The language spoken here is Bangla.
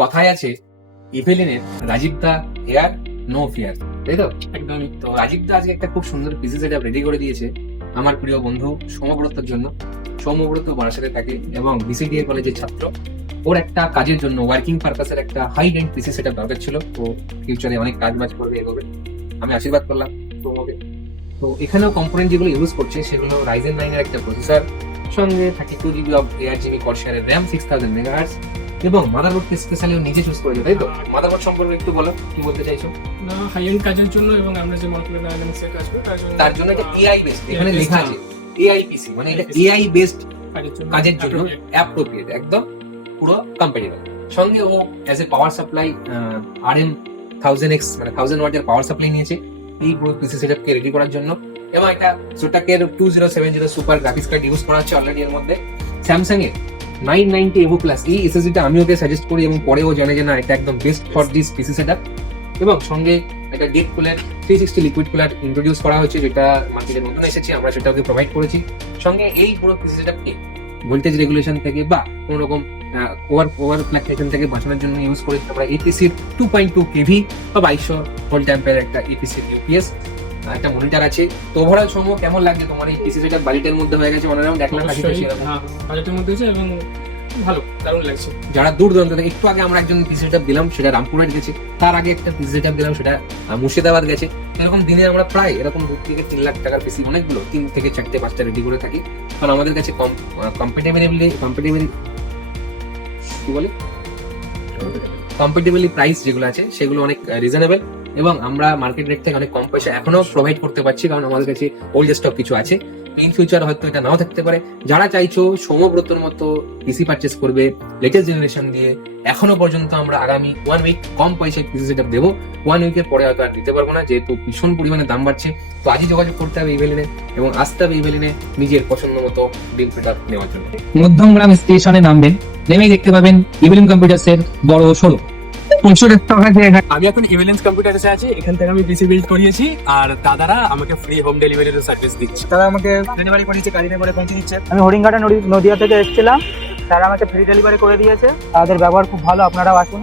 কথায় আছে ইভেলিনের রাজীব দা হেয়ার নো ফিয়ার, তাই তো? একদমই। তো রাজীব দা আজকে একটা খুব সুন্দর পিসি সেটআপ রেডি করে দিয়েছে আমার প্রিয় বন্ধু সৌম্যব্রতর জন্য। সৌম্যব্রত বারাসাতে থাকে এবং বিসিডিএ কলেজের ছাত্র। ওর একটা কাজের জন্য ওয়ার্কিং পারপাসের একটা হাই রেন্ট পিসি সেটআপ দরকার ছিল। তো ফিউচারে অনেক কাজ বাজ করবে, এগোবে। আমি আশীর্বাদ করলাম সৌম্যকে। তো এখানেও কম্পোনেন্ট যেগুলো ইউজ করছে সেগুলো রাইজেন 9 এর একটা প্রসেসর, সঙ্গে 32 GB of ARGB কর্সারের RAM, 6000 megahertz, এবং মাদারবোর্ড স্পেশালি ও নিজে চুজ করেছে, তাই তো? মাদারবোর্ড সম্পর্কে একটু বলো, কি বলতে চাইছো? না, হাই এন্ড কাজের জন্য এবং আমরা যে মলকুলার ডায়নামিক্সের কাজ করি তার জন্য এটা AI বেসড, এখানে লেখা আছে AI পিসি, মানে এটা AI বেসড কাজের জন্য অ্যাপ্রোপ্রিয়েট, একদম পুরো কম্প্যাটিবল। সঙ্গে ও as a power supply RM 1000X মানে 1000 ওয়াটের পাওয়ার সাপ্লাই নিয়েছে এই পুরো পিসি সেটআপকে রেডি করার জন্য। এবং একটা জোটাকের 2070 সুপার গ্রাফিক্স কার্ড ইউজ করা হচ্ছে অলরেডি এর মধ্যে। স্যামসাং এর 990 EVO প্লাস এই এসএসডিটা আমি ওকে সাজেস্ট করি এবং পরেও জানে যে না এটা একদম best for this PC setup. এবং সঙ্গে একটা DeepCool 360 liquid cooler introduce করা হয়েছে, যেটা মার্কেটে নতুন এসেছে, আমরা সেটা ওকে প্রোভাইড করেছি। সঙ্গে এই পুরো পিসি সেটআপকে ভোল্টেজ রেগুলেশন থেকে বা কোনো রকম ওভার ফ্লাকচুয়েশন থেকে বাঁচানোর জন্য ইউজ করেছি আমরা এপিসির 2.2 কেভি বা 2200 ভোল্ট অ্যাম্পিয়ার একটা এপিসির ইউপিএস, একটা মনিটর আছে। তো ওভারঅল সময় কেমন লাগছে তোমার এই পিসি সেটআপ? বাজেটের মধ্যে হয়ে গেছে, অনারাউন্ড 1 লাখ 80,000। হ্যাঁ, বাজেটের মধ্যে আছে এবং ভালো, দারুণ লাগছে। যারা দূর দূরান্ত থেকে, একটু আগে আমরা একজন পিসি সেটআপ দিলাম সেটা রামপুরহাট গেছে, তার আগে একটা পিসি সেটআপ দিলাম সেটা মুর্শিদাবাদ গেছে। এরকম দিনে আমরা প্রায় এরকম 2 থেকে 3 লাখ টাকার পিসি অনেকগুলো 3 থেকে 4টে 5টা রেডি করে থাকি, কারণ আমাদের কাছে কম্পিটিবলি প্রাইস যেগুলো আছে সেগুলো অনেক রিজনেবল, এবং আমরা মার্কেট রেট থেকে অনেক কম পয়সা এখনো প্রোভাইড করতে পারছি, কারণ আমাদের কাছে ওল্ড স্টক কিছু আছে। ইন ফিউচার হয়তো এটা নাও থাকতে পারে। যারা চাইছো সৌম্যব্রতর মতো পিসি পারচেস করবে লেটেস্ট জেনারেশন দিয়ে, এখনো পর্যন্ত আমরা আগামী 1 উইক কম পয়সায় পিসি সেটআপ দেবো। 1 উইকের পরে হয়তো আর দিতে পারবো না, যেহেতু ভীষণ পরিমাণে দাম বাড়ছে। তো আজই যোগাযোগ করতে হবে ইভেলিনে এবং আসতে হবে ইভেলিনে নিজের পছন্দ মতো ড্রিম সেটআপ নেওয়ার জন্য। মধ্যমগ্রাম স্টেশনে নামবেন, নেমেই দেখতে পাবেন ইভেলিন কম্পিউটার্সের বড় শোরুম। আমি এখন ইভেলেন্স কম্পিউটার্সে আছি, এখান থেকে আমি পিসি বিল্ড করিয়েছি, আর দাদারা আমাকে ফ্রি হোম ডেলিভারির সার্ভিস দিচ্ছে। তারা আমাকে ডেলিভারি করেছে, গাড়িতে করে পৌঁছে দিচ্ছে। আমি হরিঙ্গাটা নদিয়া থেকে এসেছিলাম, তারা আমাকে ফ্রি ডেলিভারি করে দিয়েছে। তাদের ব্যবহার খুব ভালো, আপনারাও আসুন।